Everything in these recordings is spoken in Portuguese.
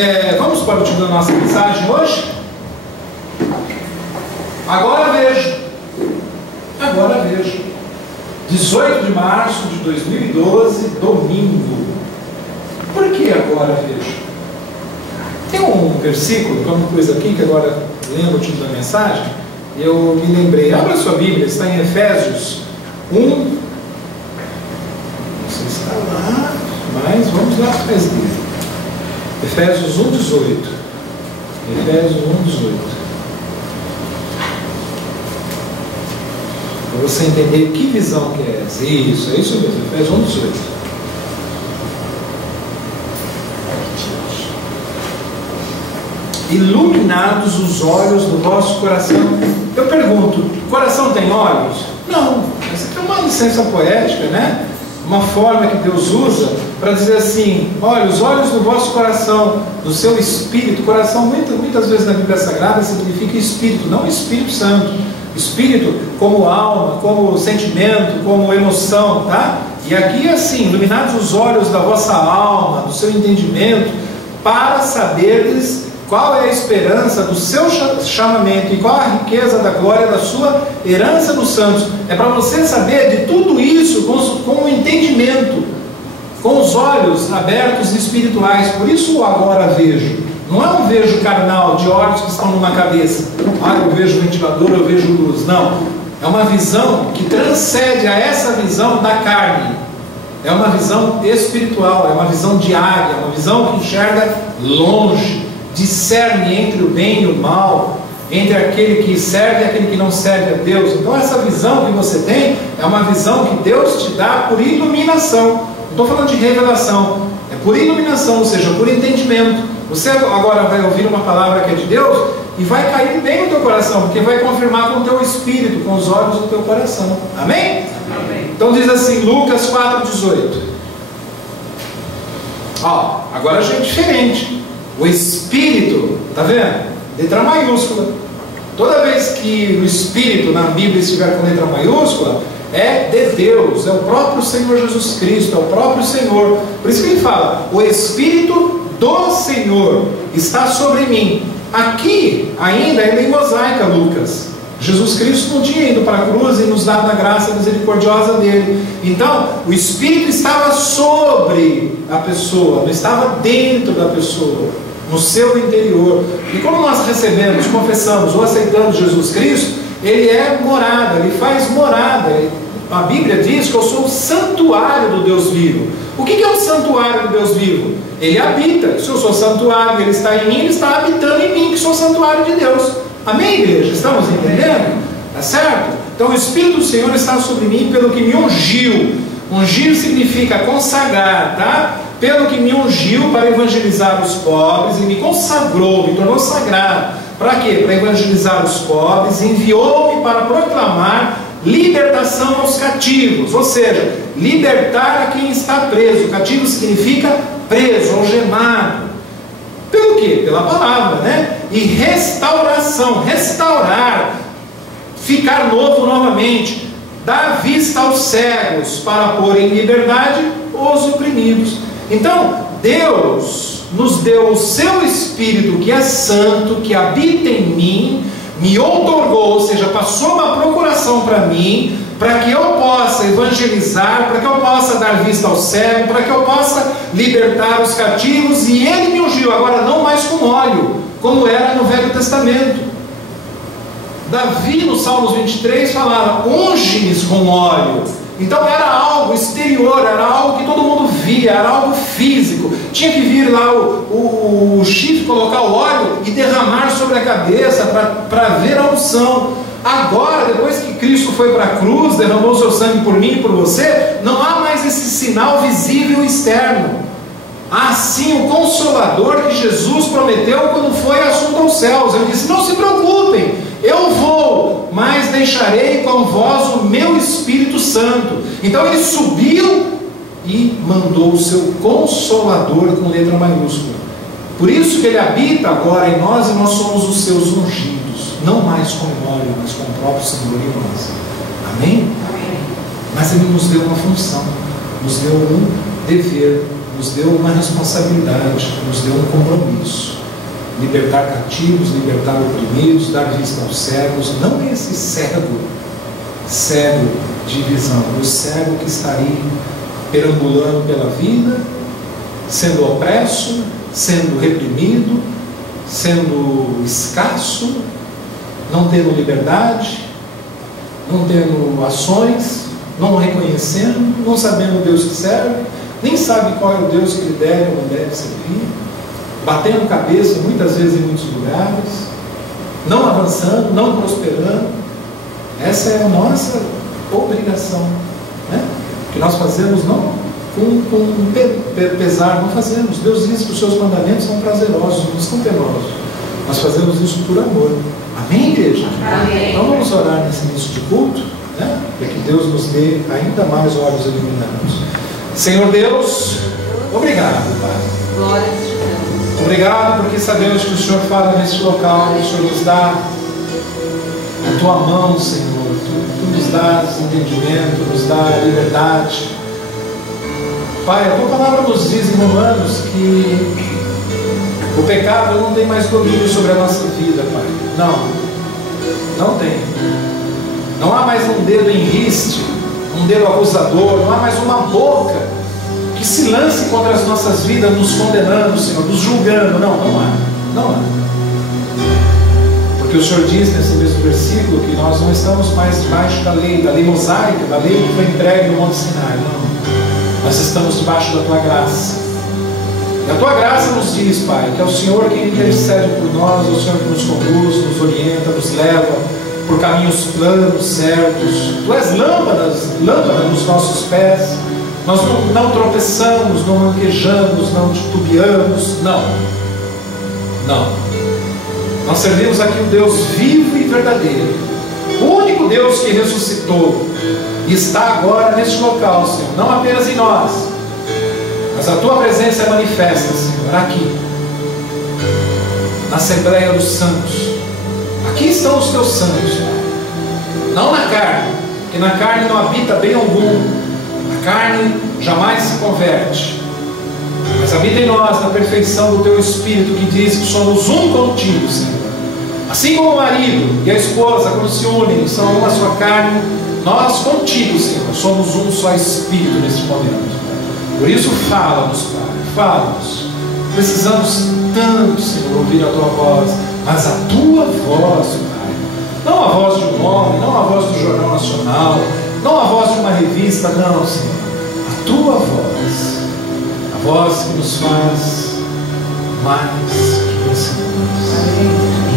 Vamos para o título da nossa mensagem hoje? Agora vejo. 18 de março de 2012, domingo. Por que agora vejo? Tem um versículo que eu não pus aqui, que agora lendo o título da mensagem, eu me lembrei. Abra sua Bíblia, está em Efésios 1. Não sei se está lá, mas vamos lá atrás dele. Efésios 1,18. Efésios 1,18. Para você entender que visão que é essa. Isso, é isso mesmo. Efésios 1,18. Iluminados os olhos do vosso coração. Eu pergunto, coração tem olhos? Não. Essa aqui é uma licença poética, né? Uma forma que Deus usa para dizer assim: olha, os olhos do vosso coração, do seu espírito. Coração muitas vezes na Bíblia Sagrada significa espírito, não Espírito Santo. Espírito como alma, como sentimento, como emoção, tá? E aqui é assim: iluminados os olhos da vossa alma, do seu entendimento, para saberdes qual é a esperança do seu chamamento e qual a riqueza da glória da sua herança nos santos. É para você saber de tudo isso com o entendimento, com os olhos abertos e espirituais. Por isso o agora vejo. Não é um vejo carnal de olhos que estão numa cabeça. Ah, eu vejo ventilador, eu vejo luz. Não. É uma visão que transcende a essa visão da carne. É uma visão espiritual, é uma visão de águia, é uma visão que enxerga longe, discerne entre o bem e o mal, entre aquele que serve e aquele que não serve a Deus. Então essa visão que você tem é uma visão que Deus te dá por iluminação. Não estou falando de revelação, é por iluminação, ou seja, por entendimento. Você agora vai ouvir uma palavra que é de Deus e vai cair bem no teu coração, porque vai confirmar com o teu espírito, com os olhos do teu coração. Amém? Amém. Então diz assim, Lucas 4,18. Ó, agora já é diferente. O Espírito, está vendo? Letra maiúscula. Toda vez que o Espírito na Bíblia estiver com letra maiúscula, é de Deus, é o próprio Senhor Jesus Cristo, é o próprio Senhor. Por isso que ele fala, o Espírito do Senhor está sobre mim. Aqui ainda é em mosaica, Lucas. Jesus Cristo não tinha ido para a cruz e nos dado a graça misericordiosa dele. Então, o Espírito estava sobre a pessoa, não estava dentro da pessoa, no seu interior. E como nós recebemos, confessamos ou aceitamos Jesus Cristo, ele é morada, ele faz morada. A Bíblia diz que eu sou o santuário do Deus vivo. O que é o santuário do Deus vivo? Ele habita. Se eu sou santuário, ele está em mim, ele está habitando em mim, que sou santuário de Deus. Amém, igreja? Estamos entendendo? Tá certo? Então o Espírito do Senhor está sobre mim pelo que me ungiu. Ungir significa consagrar, tá? Pelo que me ungiu para evangelizar os pobres e me consagrou, me tornou sagrado. Para quê? Para evangelizar os pobres, enviou-me para proclamar libertação aos cativos, ou seja, libertar a quem está preso. Cativo significa preso, algemado. Pelo quê? Pela palavra, né? E restauração, restaurar, ficar novo novamente, dar vista aos cegos, para pôr em liberdade os oprimidos. Então, Deus nos deu o seu Espírito, que é santo, que habita em mim, me outorgou, ou seja, passou uma procuração para mim, para que eu possa evangelizar, para que eu possa dar vista ao cego, para que eu possa libertar os cativos, e ele me ungiu, agora não mais com óleo, como era no Velho Testamento. Davi, no Salmos 23, falava, unge-me com óleo. Então era algo exterior, era algo que todo mundo via, era algo físico. Tinha que vir lá o chifre, colocar o óleo e derramar sobre a cabeça para ver a unção. Agora, depois que Cristo foi para a cruz, derramou o seu sangue por mim e por você, não há mais esse sinal visível externo. Há sim o Consolador que Jesus prometeu quando foi assunto aos céus. Ele disse, não se preocupem, eu vou, mas deixarei com vós o meu Espírito Santo. Então ele subiu e mandou o seu Consolador com letra maiúscula. Por isso que ele habita agora em nós e nós somos os seus ungidos, não mais com óleo, mas com o próprio Senhor em nós. Amém? Amém. Mas ele nos deu uma função, nos deu um dever, nos deu uma responsabilidade, nos deu um compromisso: libertar cativos, libertar oprimidos, dar vista aos cegos. Não esse cego de visão, o cego que está aí perambulando pela vida, sendo opresso, sendo reprimido, sendo escasso, não tendo liberdade, não tendo ações, não reconhecendo, não sabendo o Deus que serve, nem sabe qual é o Deus que ele deve ou não deve servir, batendo cabeça muitas vezes em muitos lugares, não avançando, não prosperando. Essa é a nossa obrigação, né? Que nós fazemos não com pesar, não fazemos. Deus diz que os seus mandamentos são prazerosos, não são penosos. Nós fazemos isso por amor. Amém, igreja? Amém. Então vamos orar nesse início de culto, né? Para que Deus nos dê ainda mais olhos iluminados. Senhor Deus, obrigado, Pai. Glória a Deus. Obrigado porque sabemos que o Senhor fala nesse local, o Senhor nos dá a Tua mão, Senhor. Tu nos dá entendimento, nos dá liberdade. Pai, a Tua palavra nos diz em Romanos que o pecado não tem mais domínio sobre a nossa vida, Pai. Não tem. Não há mais um dedo em riste, um dedo acusador, não há mais uma boca que se lance contra as nossas vidas, nos condenando, Senhor, nos julgando. Não há. Porque o Senhor diz nesse mesmo versículo que nós não estamos mais debaixo da lei mosaica, da lei que foi entregue no Monte Sinai. Não. Nós estamos debaixo da Tua graça. E a Tua graça nos diz, Pai, que é o Senhor que intercede por nós, é o Senhor que nos conduz, nos orienta, nos leva por caminhos planos, certos. Tu és lâmpada nos nossos pés. Nós não tropeçamos, não manquejamos, não titubeamos. Não. Nós servimos aqui o Deus vivo e verdadeiro, o único Deus que ressuscitou e está agora neste local, Senhor, não apenas em nós, mas a Tua presença é manifesta, Senhor, aqui, na Assembleia dos Santos. Aqui estão os Teus santos, Pai. Não na carne, porque na carne não habita bem algum, a carne jamais se converte, mas habita em nós na perfeição do Teu Espírito, que diz que somos um contigo, Senhor. Assim como o marido e a esposa, quando se unem, são uma só carne, nós contigo, Senhor, somos um só Espírito neste momento. Por isso fala-nos, Pai, fala-nos. Precisamos tanto, Senhor, ouvir a Tua voz, mas a Tua voz, Pai. Não a voz de um homem, não a voz do Jornal Nacional, não a voz de uma revista, não, Senhor. A Tua voz, a voz que nos faz mais que vencedores.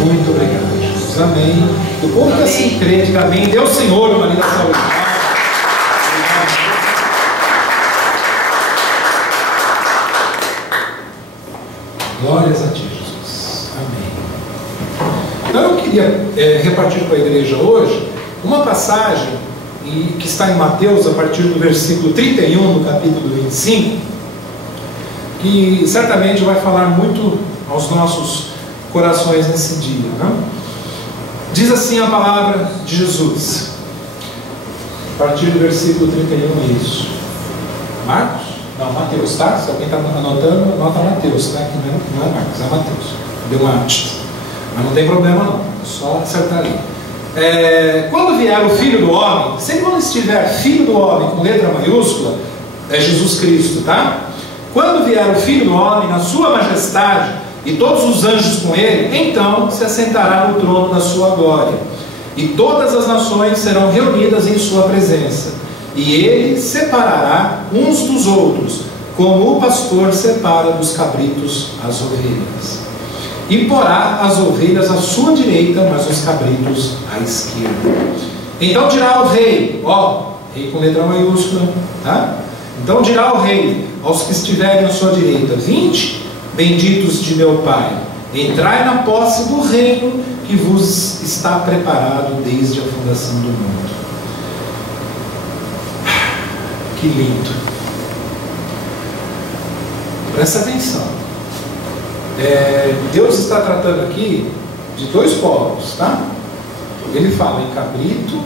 Muito obrigado, Jesus. Amém. O povo que assim crê, diga amém. Deus, Senhor, uma linda saúde. Glórias a Ti, Jesus. Amém. Então eu queria repartir com a igreja hoje uma passagem que está em Mateus, a partir do versículo 31, no capítulo 25, que certamente vai falar muito aos nossos corações nesse dia, né? Diz assim a palavra de Jesus, a partir do versículo 31, isso. Marcos? Não, Mateus, tá? Se alguém está anotando, anota Mateus, tá? Que não é Marcos, é Mateus. Deu uma... Mas não tem problema não, é só acertar ali. Quando vier o Filho do Homem, sempre quando estiver Filho do Homem com letra maiúscula, é Jesus Cristo, tá? Quando vier o Filho do Homem na sua majestade, e todos os anjos com ele, então se assentará no trono da sua glória, e todas as nações serão reunidas em sua presença, e ele separará uns dos outros, como o pastor separa dos cabritos as ovelhas, e porá as ovelhas à sua direita, mas os cabritos à esquerda. Então dirá o rei, rei com letra maiúscula, tá? Então dirá o rei aos que estiverem à sua direita: vinde, benditos de meu Pai, entrai na posse do reino que vos está preparado desde a fundação do mundo. Que lindo! Presta atenção. Deus está tratando aqui de dois povos, tá? Ele fala em cabrito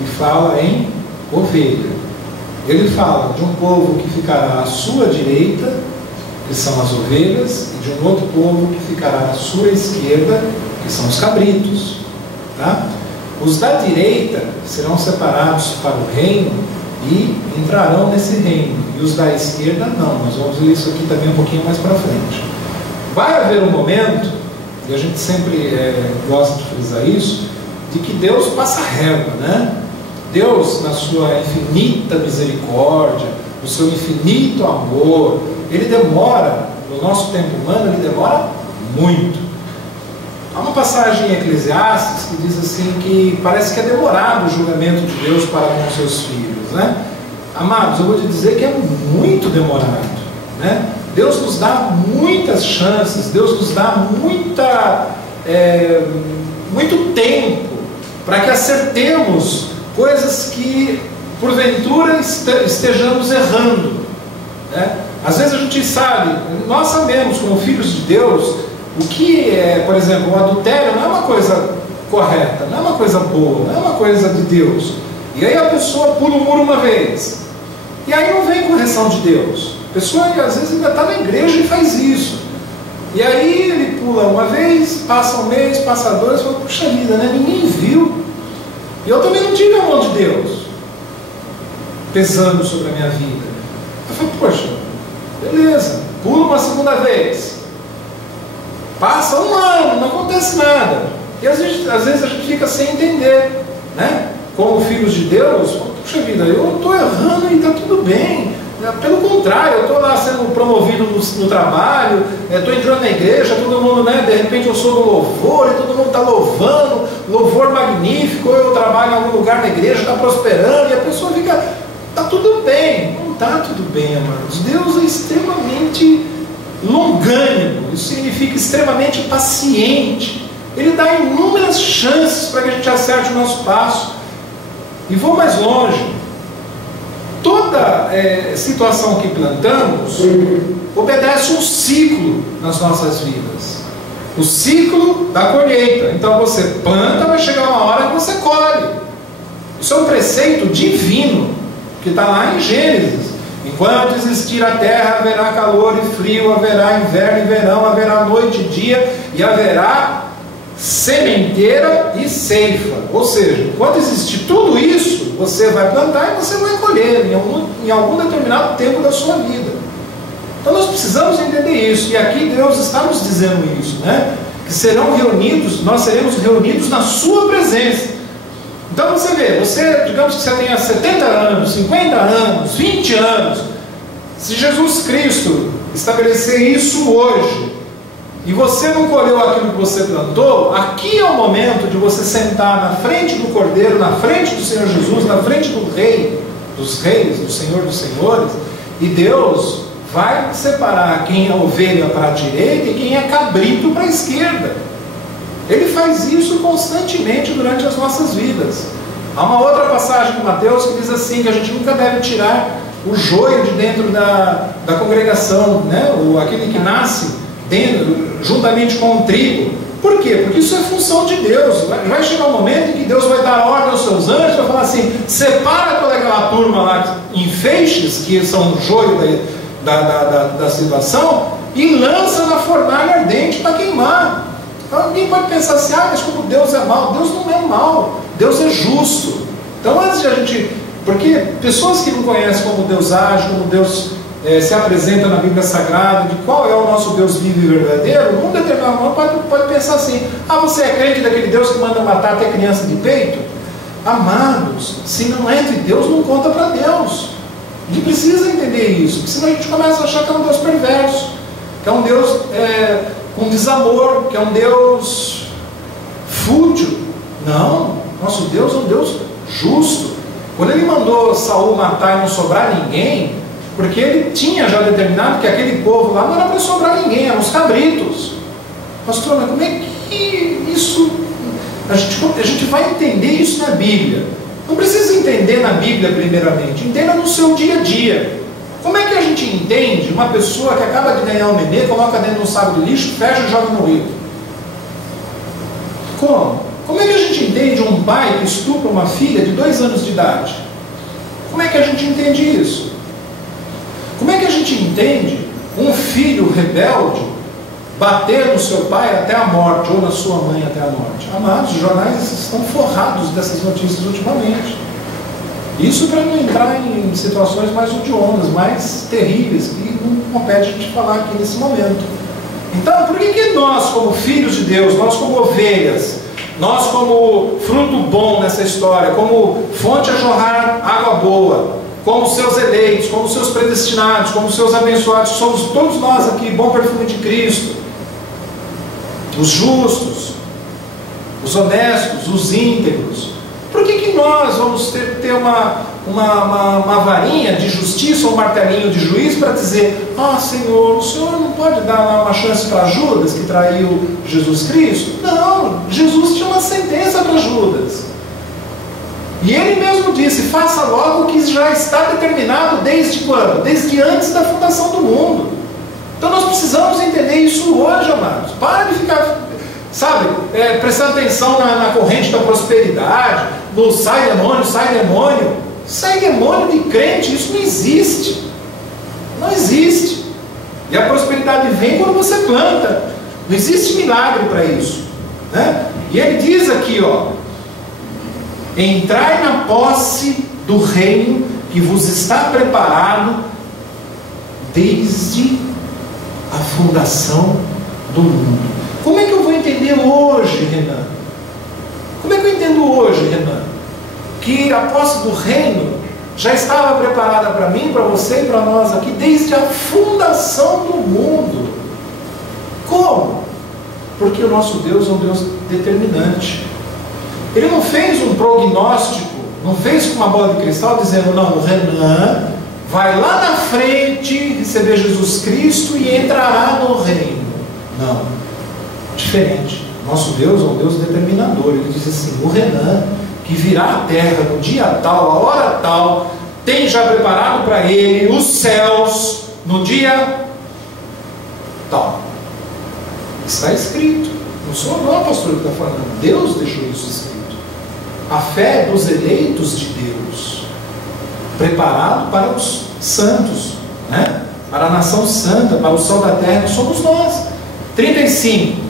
e fala em ovelha. Ele fala de um povo que ficará à sua direita, que são as ovelhas, e de um outro povo que ficará à sua esquerda, que são os cabritos. Tá? Os da direita serão separados para o reino e entrarão nesse reino, e os da esquerda não. Nós vamos ver isso aqui também um pouquinho mais para frente. Vai haver um momento, e a gente sempre gosta de frisar isso, de que Deus passa régua, né? Deus, na sua infinita misericórdia, no seu infinito amor, Ele demora, no nosso tempo humano, Ele demora muito. Há uma passagem em Eclesiastes que diz assim que parece que é demorado o julgamento de Deus para com os seus filhos, né? Amados, eu vou te dizer que é muito demorado, né? Deus nos dá muitas chances, Deus nos dá muito tempo para que acertemos coisas que porventura estejamos errando, né? Às vezes a gente sabe, nós sabemos como filhos de Deus o que é, por exemplo, o adultério não é uma coisa correta, não é uma coisa boa, não é uma coisa de Deus. E aí a pessoa pula o muro uma vez, e aí não vem correção de Deus. A pessoa às vezes ainda está na igreja e faz isso. E aí ele pula uma vez, passa um mês, passa dois, e fala, puxa vida, né? Ninguém viu. E eu também não tive a mão de Deus pesando sobre a minha vida. Eu falei, poxa, beleza, pula uma segunda vez. Passa um ano, não acontece nada. E às vezes a gente fica sem entender, né? Como filhos de Deus, puxa vida, eu estou errando e está tudo bem. Pelo contrário, eu estou lá sendo promovido no trabalho, estou entrando na igreja, todo mundo, né? De repente eu sou do louvor e todo mundo está louvando, louvor magnífico, ou eu trabalho em algum lugar na igreja, está prosperando, e a pessoa fica, está tudo bem. Não está tudo bem, amados. Deus é extremamente longânimo, isso significa extremamente paciente. Ele dá inúmeras chances para que a gente acerte o nosso passo. E vou mais longe. Toda situação que plantamos obedece um ciclo nas nossas vidas. O ciclo da colheita. Então você planta, vai chegar uma hora que você colhe. Isso é um preceito divino que está lá em Gênesis. Enquanto existir a terra, haverá calor e frio, haverá inverno e verão, haverá noite e dia, e haverá sementeira e ceifa. Ou seja, enquanto existir tudo isso, você vai plantar e você vai colher em algum determinado tempo da sua vida. Então nós precisamos entender isso, e aqui Deus está nos dizendo isso, né? Que serão reunidos, nós seremos reunidos na sua presença. Então você vê, digamos que você tenha 70 anos, 50 anos, 20 anos, se Jesus Cristo estabelecer isso hoje, e você não colheu aquilo que você plantou, aqui é o momento de você sentar na frente do Cordeiro, na frente do Senhor Jesus, na frente do Rei dos Reis, do Senhor dos Senhores, e Deus vai separar quem é ovelha para a direita e quem é cabrito para a esquerda. Ele faz isso constantemente durante as nossas vidas. Há uma outra passagem de Mateus que diz assim, que a gente nunca deve tirar o joio de dentro da congregação, né? Aquele que nasce juntamente com o trigo. Por quê? Porque isso é função de Deus. Vai chegar um momento em que Deus vai dar ordem aos seus anjos, vai falar assim, separa toda aquela turma lá em feixes, que são o joio da situação, e lança na fornalha ardente para queimar. Alguém pode pensar assim, mas como Deus é mau? Deus não é mau, Deus é justo. Então antes de a gente... Porque pessoas que não conhecem como Deus age, como Deus se apresenta na Bíblia Sagrada, de qual é o nosso Deus vivo e verdadeiro, num determinado momento pode pensar assim, você é crente daquele Deus que manda matar até criança de peito? Amados, se não é de Deus, não conta para Deus. A gente precisa entender isso, porque senão a gente começa a achar que é um Deus perverso, que é um Deus com desamor, que é um Deus fútil. Não, nosso Deus é um Deus justo. Quando ele mandou Saul matar e não sobrar ninguém, porque ele tinha já determinado que aquele povo lá não era para sobrar ninguém, eram os cabritos. Pastor, mas como é que isso... A gente vai entender isso na Bíblia. Não precisa entender na Bíblia primeiramente, entenda no seu dia a dia. Como é que a gente entende uma pessoa que acaba de ganhar um nenê, coloca dentro de um saco de lixo, fecha e joga no rio? Como? Como é que a gente entende um pai que estupra uma filha de 2 anos de idade? Como é que a gente entende isso? Como é que a gente entende um filho rebelde bater no seu pai até a morte, ou na sua mãe até a morte? Amados, os jornais estão forrados dessas notícias ultimamente. Isso para não entrar em situações mais odiondas, mais terríveis, que não compete a gente falar aqui nesse momento. Então, por que nós, como filhos de Deus, nós como ovelhas, nós como fruto bom nessa história, como fonte a jorrar água boa, como seus eleitos, como seus predestinados, como seus abençoados, somos todos nós aqui, bom perfume de Cristo, os justos, os honestos, os íntegros, por que nós vamos ter uma varinha de justiça, um martelinho de juiz para dizer: ah, Senhor, o Senhor não pode dar lá uma chance para Judas que traiu Jesus Cristo? Não, Jesus tinha uma sentença para Judas. E ele mesmo disse: faça logo o que já está determinado desde quando? Desde antes da fundação do mundo. Então nós precisamos entender isso hoje, amados. Para de ficar, sabe, prestando atenção na corrente da prosperidade, no sai demônio, sai demônio. Sai demônio de crente, isso não existe. Não existe. E a prosperidade vem quando você planta. Não existe milagre para isso, né? E ele diz aqui, ó: entrai na posse do reino que vos está preparado desde a fundação do mundo. Como é que eu vou entender hoje, Renan? Como é que eu entendo hoje, Renan, que a posse do reino já estava preparada para mim, para você e para nós aqui desde a fundação do mundo? Como? Porque o nosso Deus é um Deus determinante. Ele não fez um prognóstico, não fez com uma bola de cristal dizendo: não, o Renan vai lá na frente receber Jesus Cristo e entrará no reino. Não, diferente. Nosso Deus é um Deus determinador. Ele diz assim: o Renan, que virá à terra no dia tal, a hora tal, tem já preparado para ele os céus no dia tal. Está escrito. Não sou eu, pastor, que está falando. Deus deixou isso escrito. A fé dos eleitos de Deus, preparado para os santos, né? Para a nação santa, para o sol da terra, que somos nós. 35.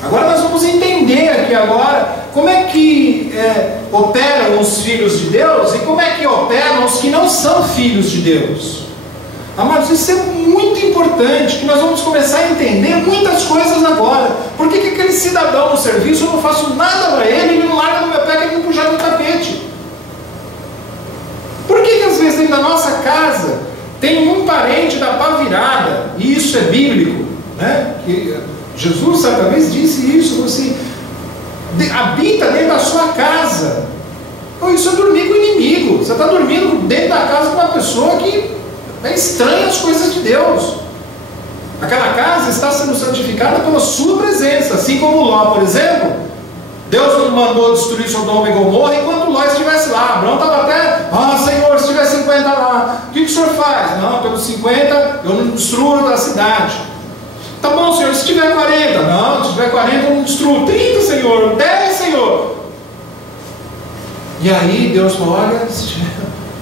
Agora nós vamos entender aqui agora como é que operam os filhos de Deus e como é que operam os que não são filhos de Deus. Amados, isso é muito importante, que nós vamos começar a entender muitas coisas agora. Por que aquele cidadão no serviço, eu não faço nada para ele, ele não larga no meu pé, que ele me puxar no tapete? Por que às vezes dentro da nossa casa tem um parente da pá virada, e isso é bíblico, né? Que Jesus certa vez disse isso, assim: habita dentro da sua casa. Então, isso é dormir com o inimigo. Você está dormindo dentro da casa com uma pessoa que é estranha às coisas de Deus. Aquela casa está sendo santificada pela sua presença, assim como Ló, por exemplo. Deus não mandou destruir Sodoma e Gomorra enquanto Ló estivesse lá. Abraão estava até: ah, Senhor, se tiver 50 lá, o que o Senhor faz? Não, pelos 50 eu não destruo a cidade. Tá bom, Senhor, se tiver 40, não, se tiver 40 eu não destruo. 30, Senhor, 10, Senhor. E aí Deus falou: olha,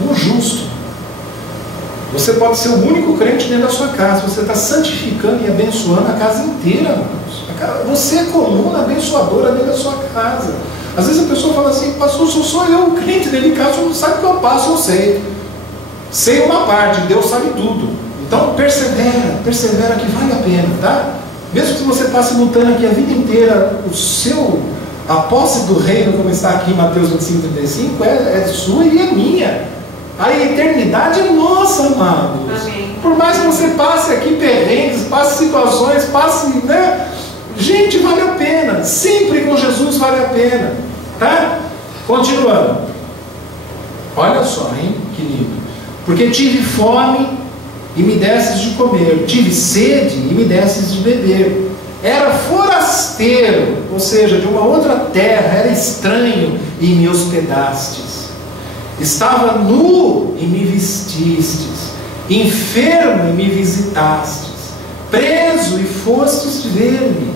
um justo. Você pode ser o único crente dentro da sua casa. Você está santificando e abençoando a casa inteira, irmãos. Você é coluna abençoadora dentro da sua casa. Às vezes a pessoa fala assim: pastor, sou eu o crente dentro de casa, não sabe o que eu passo, eu sei. Sei uma parte, Deus sabe tudo. Então persevera que vale a pena, tá? Mesmo que você passe lutando aqui a vida inteira, a posse do reino, como está aqui em Mateus 25:35, é sua e é minha. A eternidade é nossa, amados. Amém. Por mais que você passe aqui perrengues, passe situações, passe, né? Gente, vale a pena. Sempre com Jesus vale a pena, tá? Continuando. Olha só, hein, querido. Porque tive fome e me desses de comer, tive sede e me desses de beber, era forasteiro, ou seja, de uma outra terra, era estranho e me hospedastes, estava nu e me vestistes, enfermo e me visitastes, preso e fostes ver-me.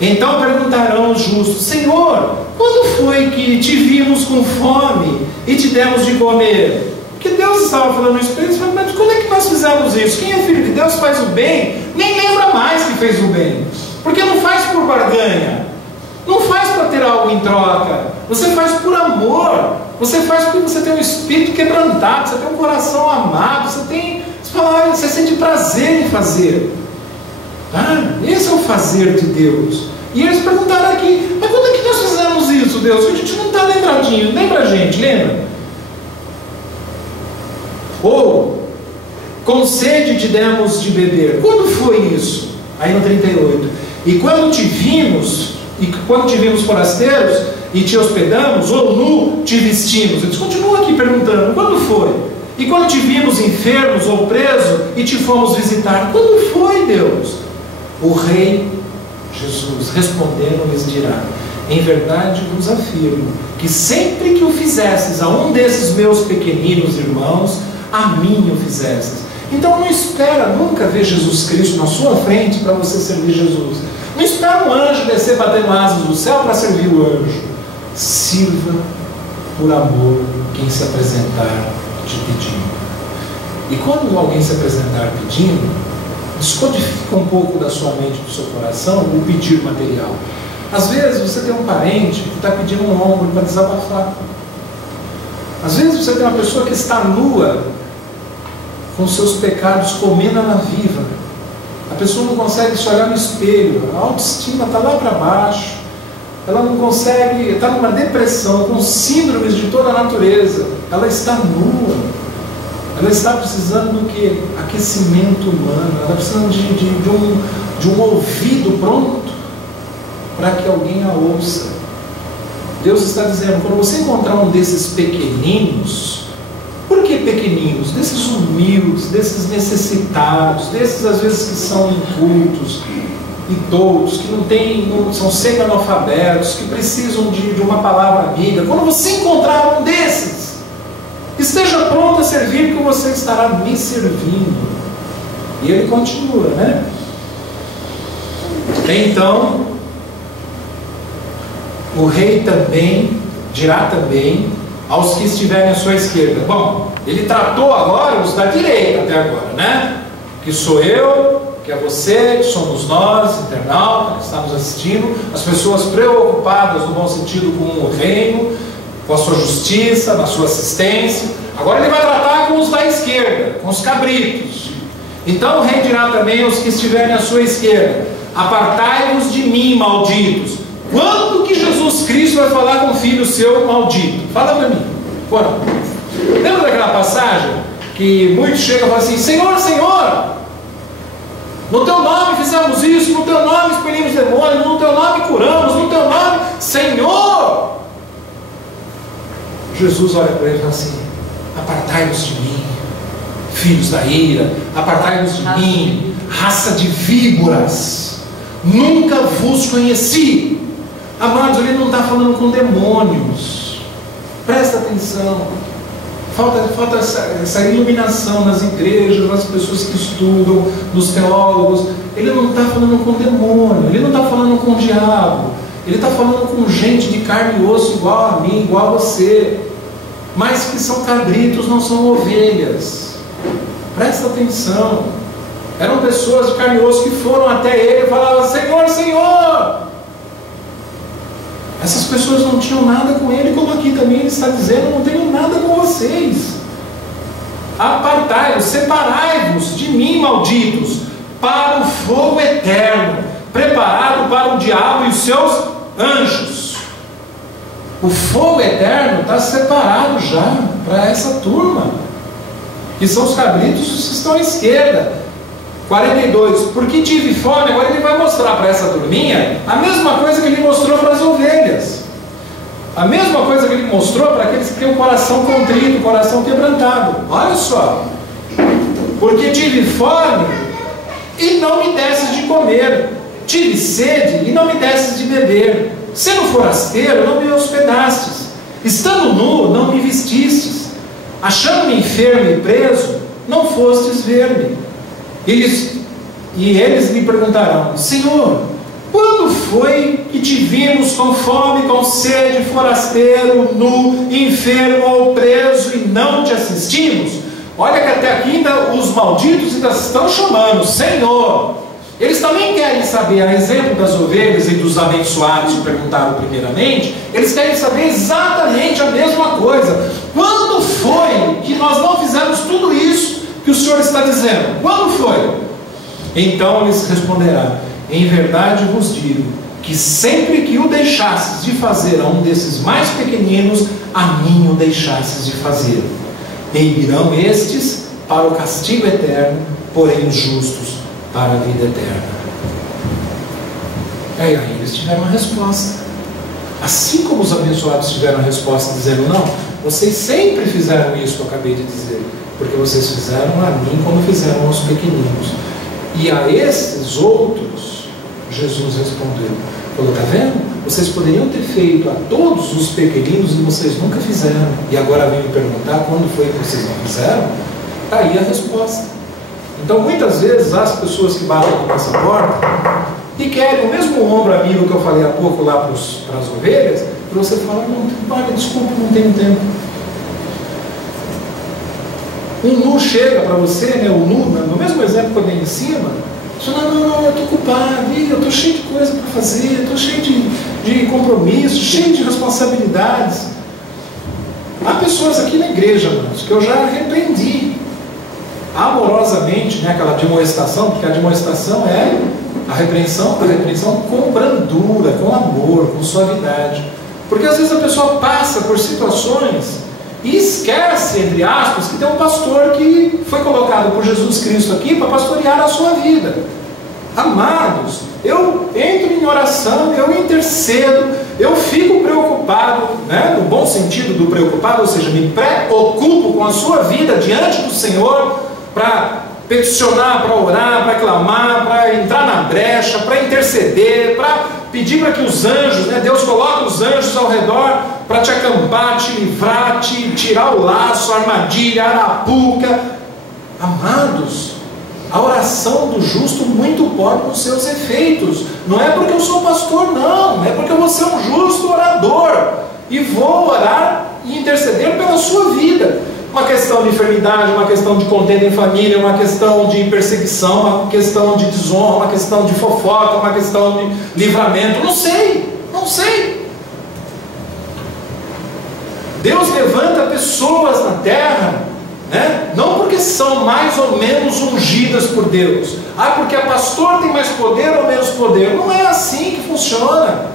Então perguntarão os justos: Senhor, quando foi que te vimos com fome e te demos de comer? Porque Deus estava falando isso para eles, mas como é que nós fizemos isso? Quem é filho de Deus faz o bem, nem lembra mais que fez o bem. Porque não faz por barganha, não faz para ter algo em troca, você faz por amor, você faz porque você tem um espírito quebrantado, você tem um coração amado, você sente prazer em fazer. Esse é o fazer de Deus. E eles perguntaram aqui, mas quando é que nós fizemos isso, Deus? A gente não está lembradinho, lembra a gente, lembra? Ou, com sede te demos de beber. Quando foi isso? Aí no 38. E quando te vimos forasteiros e te hospedamos, ou nu te vestimos. Eles continuam aqui perguntando, quando foi? E quando te vimos enfermos ou presos e te fomos visitar, quando foi, Deus? O Rei Jesus, respondendo, lhes dirá: em verdade vos afirmo, que sempre que o fizesses a um desses meus pequeninos irmãos, a mim o fizesses. Então não espera nunca ver Jesus Cristo na sua frente para você servir Jesus. Não espera um anjo descer batendo asas do céu para servir o anjo. Sirva por amor quem se apresentar te pedindo. E quando alguém se apresentar pedindo, descodifica um pouco da sua mente, do seu coração, o pedir material. Às vezes você tem um parente que está pedindo um ombro para desabafar. Às vezes você tem uma pessoa que está nua, com seus pecados comendo ela viva. A pessoa não consegue se olhar no espelho, a autoestima está lá para baixo, ela não consegue, está numa depressão, com síndromes de toda a natureza, ela está nua, ela está precisando do quê? Aquecimento humano, ela está precisando de um ouvido pronto para que alguém a ouça. Deus está dizendo, quando você encontrar um desses pequeninos, por que pequeninos? Desses humildes, desses necessitados, desses às vezes que são incultos e tolos, que são semi-analfabetos, que precisam de uma palavra amiga. Quando você encontrar um desses, esteja pronto a servir, porque você estará me servindo. E ele continua, né? Então, o rei também dirá também aos que estiverem à sua esquerda. Bom, ele tratou agora os da direita até agora, né? Que sou eu, que é você, que somos nós, internautas, que estamos assistindo, as pessoas preocupadas no bom sentido com o reino, com a sua justiça, na sua assistência. Agora ele vai tratar com os da esquerda, com os cabritos. Então o rei dirá também aos que estiverem à sua esquerda: apartai-vos de mim, malditos. Quando que Jesus Cristo vai falar com o filho seu maldito? Fala para mim. Quando? Lembra daquela passagem que muitos chegam e falam assim: Senhor, Senhor, no teu nome fizemos isso, no teu nome expelimos demônios, no teu nome curamos, no teu nome, Senhor. Jesus olha para ele e fala assim: apartai-vos de mim, filhos da ira, apartai-vos de mim, raça de víboras, nunca vos conheci. Amados, ele não está falando com demônios. Presta atenção. Falta essa iluminação nas igrejas, nas pessoas que estudam, nos teólogos. Ele não está falando com demônio, ele não está falando com o diabo. Ele está falando com gente de carne e osso igual a mim, igual a você, mas que são cabritos, não são ovelhas. Presta atenção. Eram pessoas de carne e osso que foram até ele e falavam: Senhor, Senhor. Essas pessoas não tinham nada com ele, como aqui também ele está dizendo: não tenho nada com vocês. Apartai-vos, separai-vos de mim, malditos, para o fogo eterno, preparado para o diabo e os seus anjos. O fogo eterno está separado já para essa turma, que são os cabritos que estão à esquerda. 42, porque tive fome. Agora ele vai mostrar para essa turminha a mesma coisa que ele mostrou para as ovelhas, a mesma coisa que ele mostrou para aqueles que têm o coração contrito, o coração quebrantado. Olha só: porque tive fome e não me desses de comer, tive sede e não me desses de beber, sendo forasteiro não me hospedastes, estando nu não me vestistes, achando-me enfermo e preso não fostes ver-me. E eles lhe perguntarão: Senhor, quando foi que te vimos com fome, com sede, forasteiro, nu, enfermo ou preso e não te assistimos? Olha que até aqui ainda os malditos ainda estão chamando Senhor. Eles também querem saber, a exemplo das ovelhas e dos abençoados que perguntaram primeiramente, eles querem saber exatamente a mesma coisa. Quando foi que nós não fizemos tudo isso que o Senhor está dizendo? Quando foi? Então eles responderão: em verdade vos digo, que sempre que o deixasses de fazer a um desses mais pequeninos, a mim o deixasses de fazer. E irão estes para o castigo eterno, porém os justos para a vida eterna. E aí eles tiveram a resposta. Assim como os abençoados tiveram a resposta dizendo: não, vocês sempre fizeram isso que eu acabei de dizer, porque vocês fizeram a mim como fizeram aos pequeninos. E a esses outros, Jesus respondeu, falou: está vendo? Vocês poderiam ter feito a todos os pequeninos e vocês nunca fizeram. E agora vem me perguntar quando foi que vocês não fizeram? Está aí a resposta. Então muitas vezes as pessoas que batem aqui nessa porta e querem o mesmo ombro amigo que eu falei há pouco lá para as ovelhas, para você falar: não, olha, desculpa, não tenho tempo. Um nu chega para você, né, o nu, no mesmo exemplo que eu dei em cima, você fala: não, eu estou ocupado, eu estou cheio de coisa para fazer, estou cheio de compromissos, cheio de responsabilidades. Há pessoas aqui na igreja, irmãos, que eu já repreendi amorosamente, né, aquela admoestação, porque a admoestação é a repreensão com brandura, com amor, com suavidade. Porque às vezes a pessoa passa por situações e esquece, entre aspas, que tem um pastor que foi colocado por Jesus Cristo aqui para pastorear a sua vida. Amados, eu entro em oração, eu intercedo, eu fico preocupado, né, no bom sentido do preocupado, ou seja, me preocupo com a sua vida diante do Senhor, para peticionar, para orar, para clamar, para entrar na brecha, para interceder, para pedir para que os anjos, né, Deus coloque os anjos ao redor para te acampar, te livrar, te tirar o laço, a armadilha, a arapuca. Amados, a oração do justo muito pode nos seus efeitos. Não é porque eu sou pastor, não, é porque eu vou ser um justo orador e vou orar e interceder pela sua vida. Uma questão de enfermidade, uma questão de contenda em família, uma questão de perseguição, uma questão de desonra, uma questão de fofoca, uma questão de livramento, não sei. Deus levanta pessoas na terra, né? Não porque são mais ou menos ungidas por Deus, porque a pastor tem mais poder ou menos poder, não é assim que funciona.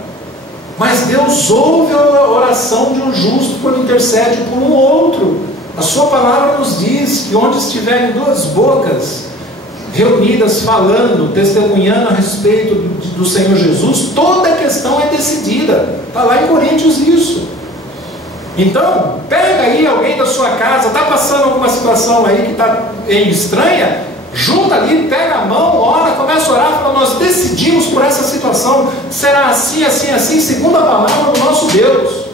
Mas Deus ouve a oração de um justo quando intercede por um outro. A sua palavra nos diz que onde estiverem duas bocas reunidas, falando, testemunhando a respeito do Senhor Jesus, toda a questão é decidida. Está lá em Coríntios isso. Então, pega aí alguém da sua casa, está passando alguma situação aí que está estranha, junta ali, pega a mão, ora, começa a orar, fala: nós decidimos por essa situação, será assim, assim, assim, segundo a palavra do nosso Deus.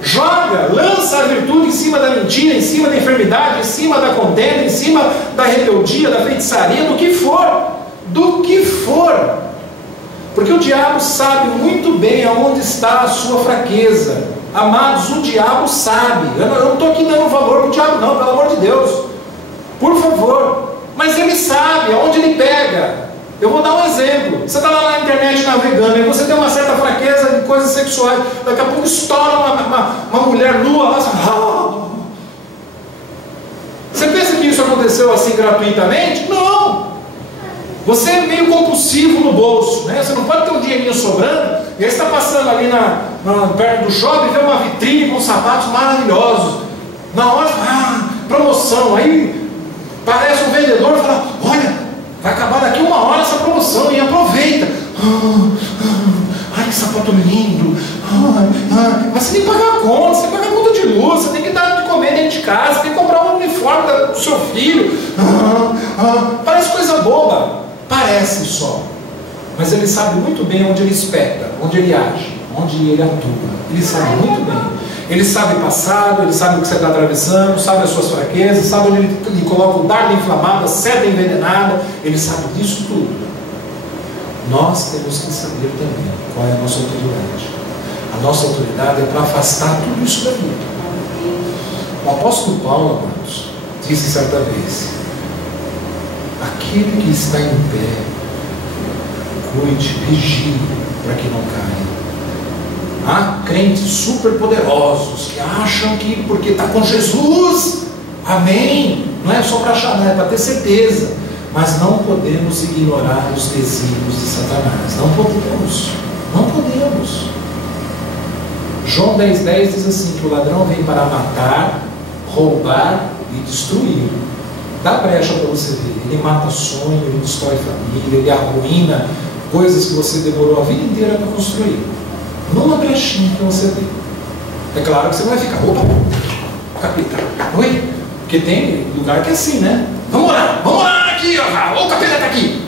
Joga, lança a virtude em cima da mentira, em cima da enfermidade, em cima da contenda, em cima da rebeldia, da feitiçaria, do que for. Porque o diabo sabe muito bem aonde está a sua fraqueza. Amados, o diabo sabe. Eu não estou aqui dando valor para o diabo não, pelo amor de Deus, por favor. Mas ele sabe aonde ele pega. Eu vou dar um exemplo. Você está lá na internet navegando e você tem uma certa fraqueza de coisas sexuais. Daqui a pouco estoura uma mulher nua lá. Você pensa que isso aconteceu assim gratuitamente? Não. Você é meio compulsivo no bolso, né? Você não pode ter um dinheirinho sobrando. E aí você está passando ali perto do shopping e vê uma vitrine com sapatos maravilhosos. Na hora, promoção. Aí parece um vendedor e fala: olha, vai acabar daqui 1 hora essa promoção, e aproveita. Ai, que sapato lindo. Mas você tem que pagar a conta, você tem que pagar a conta de luz, você tem que dar de comer dentro de casa, você tem que comprar um uniforme do seu filho. Parece coisa boba, parece só. Mas ele sabe muito bem onde ele espeta, onde ele age, onde ele atua. Ele sabe muito bem. Ele sabe o passado, ele sabe o que você está atravessando, sabe as suas fraquezas, sabe onde ele coloca o dardo inflamado, a seta envenenada, ele sabe disso tudo. nós temos que saber também qual é a nossa autoridade. A nossa autoridade é para afastar tudo isso daí. O apóstolo Paulo, amados, disse certa vez: aquele que está em pé, cuide, vigie para que não caia. Há crentes super poderosos que acham que porque está com Jesus, amém, não é só para achar, não é para ter certeza. Mas não podemos ignorar os desígnios de Satanás. Não podemos. Não podemos. João 10,10 diz assim, que o ladrão vem para matar, roubar e destruir. Dá brecha para você ver. Ele mata sonho, ele destrói família, ele arruína coisas que você demorou a vida inteira para construir. Numa brechinha que você vê. É claro que você vai ficar, opa, capeta, oi? Porque tem lugar que é assim, né? Vamos lá aqui, ó, o capeta está aqui.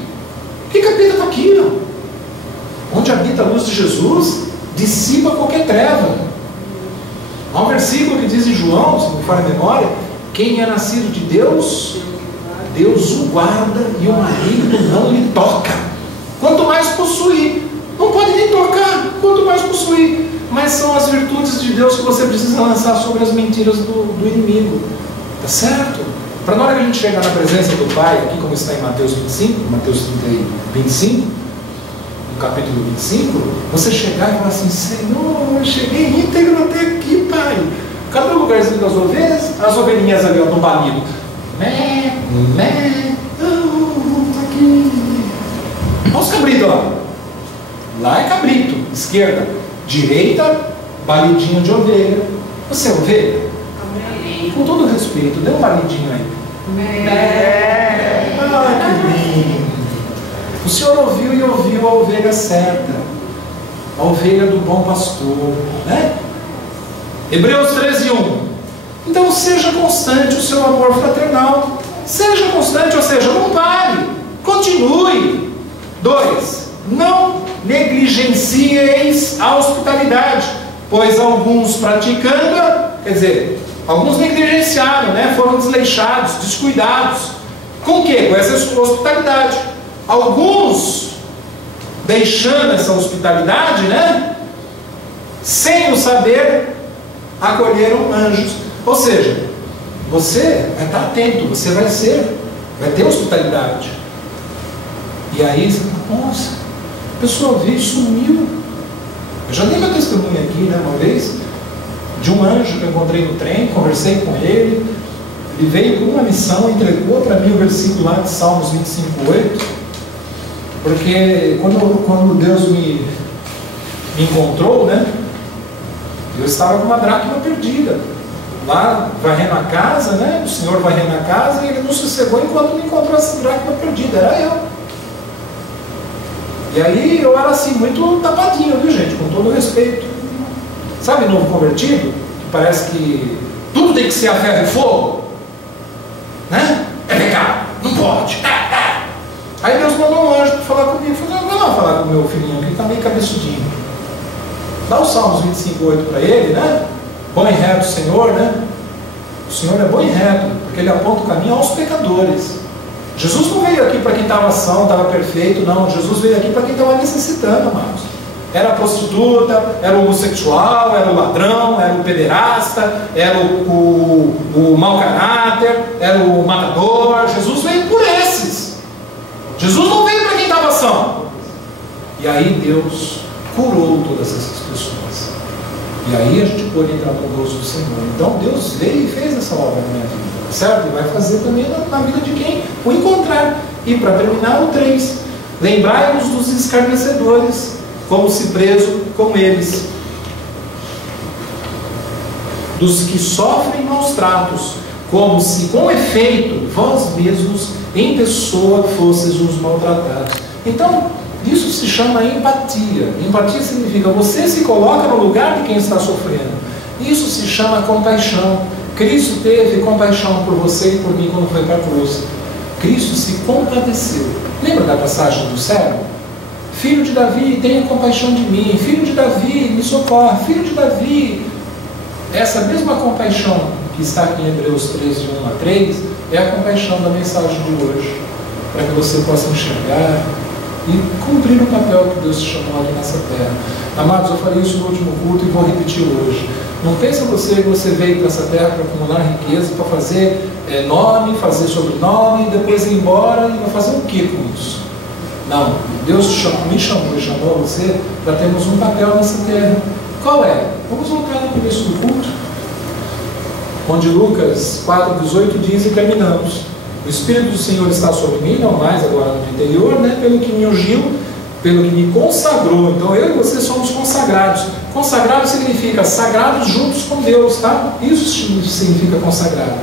Que capeta está aqui, ó? Onde habita a luz de Jesus, dissipa qualquer treva. Há um versículo que diz em João, se não me falha a memória, quem é nascido de Deus, Deus o guarda e o maligno não lhe toca. Quanto mais possuir, não pode nem tocar, quanto mais possuir. Mas são as virtudes de Deus que você precisa lançar sobre as mentiras do inimigo. Tá certo? Para na hora que a gente chegar na presença do Pai, aqui como está em Mateus 25, Mateus 25, no capítulo 25, você chegar e falar assim: Senhor, eu cheguei íntegro até aqui, Pai. Cadê o lugarzinho das ovelhas? As ovelhinhas ali, ó, no balido. Mé, aqui. Olha os cabritos lá. Lá é cabrito, esquerda. Direita, balidinho de ovelha. Você é ovelha? Amém. Com todo respeito, dê um balidinho aí. Que lindo. O Senhor ouviu e ouviu a ovelha certa, a ovelha do bom pastor, né? Hebreus 13:1. Então seja constante o seu amor fraternal. Seja constante, ou seja, não pare, continue. 2. Não negligencieis a hospitalidade, pois alguns praticando-a, quer dizer, alguns negligenciaram, né? Foram desleixados, descuidados. Com o quê? Com essa hospitalidade. Alguns, deixando essa hospitalidade, né? Sem o saber, acolheram anjos. Ou seja, você vai estar atento, você vai ter hospitalidade. E aí você fala: nossa, a pessoa veio e sumiu. Eu já dei meu testemunho aqui, né, uma vez, de um anjo que eu encontrei no trem, conversei com ele, ele veio com uma missão, entregou para mim o versículo lá de Salmos 25:8, porque quando Deus me encontrou, né, eu estava com uma dracma perdida, lá varrendo a casa, né, o Senhor varrendo a casa, e ele não sossegou enquanto me encontrou essa dracma perdida, era eu. E aí eu era assim, muito tapadinho, viu, gente, com todo respeito. Sabe, novo convertido, que parece que tudo tem que ser a ferro e fogo, né? É pecado, não pode. Aí Deus mandou um anjo para falar comigo. Falei: vai lá falar com o meu filhinho, que ele está meio cabeçudinho. Dá o Salmos 25:8 para ele, né? Bom e reto o Senhor, né? O Senhor é bom e reto, porque ele aponta o caminho aos pecadores. Jesus não veio aqui para quem estava são, estava perfeito, não. Jesus veio aqui para quem estava necessitando, amados. Era a prostituta, era o homossexual, era o ladrão, era o pederasta, era o mau caráter, era o matador. Jesus veio por esses. Jesus não veio para quem estava são. E aí Deus curou todas essas pessoas. E aí a gente pôde entrar no gozo do Senhor. Então Deus veio e fez essa obra na minha vida, certo? E vai fazer também na vida de quem o encontrar. E para terminar, o 3. Lembrai-vos dos escarnecedores, como se preso com eles, dos que sofrem maus tratos, como se com efeito vós mesmos em pessoa fosseis os maltratados. Então isso se chama empatia. Empatia significa você se coloca no lugar de quem está sofrendo. Isso se chama compaixão. Cristo teve compaixão por você e por mim quando foi para a cruz. Cristo se compadeceu. Lembra da passagem do servo? Filho de Davi, tenha compaixão de mim. Filho de Davi, me socorre. Filho de Davi. Essa mesma compaixão que está aqui em Hebreus 13, 1-3, é a compaixão da mensagem de hoje. Para que você possa enxergar e cumprir o papel que Deus te chamou aqui nessa terra. Amados, eu falei isso no último culto e vou repetir hoje. Não pensa você que você veio para essa terra para acumular riqueza, para fazer nome, fazer sobrenome, e depois ir embora e vai fazer o que com isso? Não, Deus me chamou e chamou você para termos um papel nessa terra. Qual é? Vamos voltar no começo do culto, onde Lucas 4,18 diz, e terminamos: o Espírito do Senhor está sobre mim, não mais agora no interior, né? Pelo que me ungiu, pelo que me consagrou. Então eu e você somos consagrados. Consagrado significa sagrados juntos com Deus, tá? Isso significa consagrado.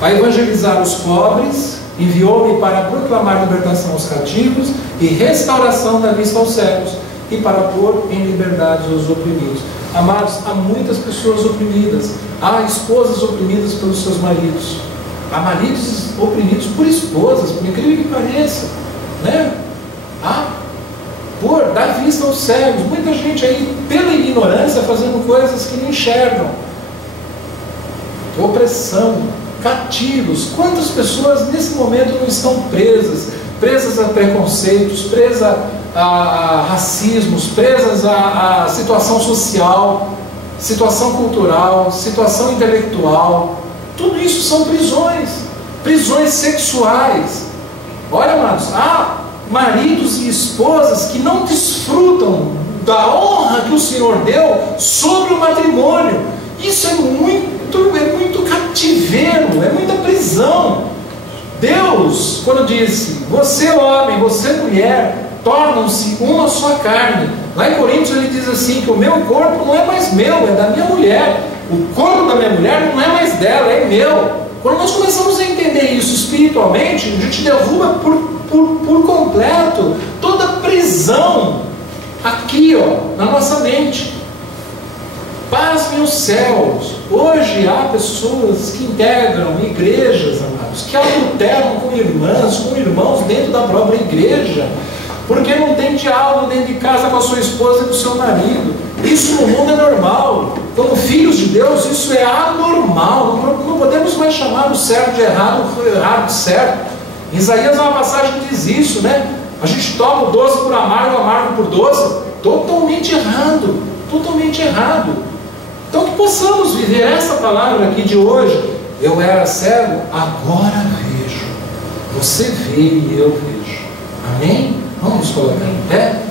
A evangelizar os pobres, enviou-me para proclamar libertação aos cativos e restauração da vista aos cegos, e para pôr em liberdade os oprimidos. Amados, há muitas pessoas oprimidas, há esposas oprimidas pelos seus maridos, há maridos oprimidos por esposas, por incrível que pareça, né? Por dar vista aos cegos, muita gente aí, pela ignorância, fazendo coisas que não enxergam. Opressão, cativos. Quantas pessoas nesse momento não estão presas a preconceitos, presas a racismos, presas a situação social, situação cultural, situação intelectual? Tudo isso são prisões sexuais. Olha, amados, há maridos e esposas que não desfrutam da honra que o Senhor deu sobre o matrimônio. Isso é muito cativeiro, é muita prisão. Deus, quando disse, você homem, você mulher, tornam-se uma só carne. Lá em Coríntios ele diz assim, que o meu corpo não é mais meu, é da minha mulher. O corpo da minha mulher não é mais dela, é meu. Quando nós começamos a entender isso espiritualmente, a gente derruba por completo toda prisão aqui, ó, na nossa mente. Pasmem os céus. Hoje há pessoas que integram igrejas, amados, que adulteram com irmãs, com irmãos dentro da própria igreja, porque não tem diálogo dentro de casa com a sua esposa e com o seu marido. Isso no mundo é normal. Como filhos de Deus, isso é anormal. Não podemos mais chamar o certo de errado, o errado de certo. Em Isaías há uma passagem que diz isso, né? A gente toma o doce por amargo, o amargo por doce. Totalmente errado. Totalmente errado. Então que possamos viver essa palavra aqui de hoje. Eu era cego, agora vejo. Você vê e eu vejo. Amém? Vamos nos colocar em pé?